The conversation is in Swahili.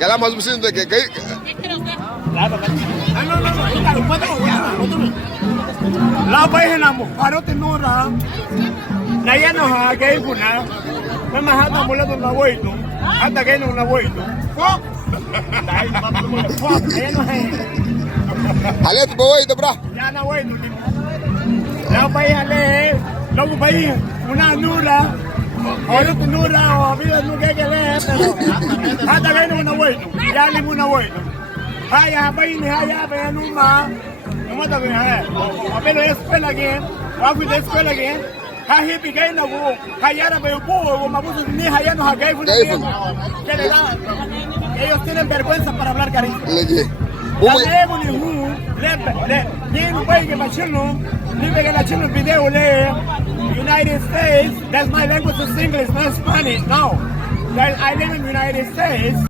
كلام مظبوط انتเราไปให้นำพารถตินูนะนายนหาเกย์กุนะมันมาหาตมุลตุนาโวยตุหาตะเกย์นุนาโวยตุฟอกได้มาตมุลฟอกเกย์นุให้ حالات بوي ده برا ยานาโวยตุเราไปอะไรเราไปมุนานูระพารถตินูระพี่นูเกย์เกย์หาตะเกย์นุนาโวยตุยาลิมุนาโวยตุhayaไปนี่hayaไปนูมาCómo te ves, Pero escuela que, vamos a escuela que, hay pequeño na go, hay ahora veo poco, vamos a ni hay no hay que le da, ellos tienen vergüenza para hablar cariño. Ni un país que machino, ni que la chino video le, United States, that's my language is English, not Spanish, no. I live in the United States.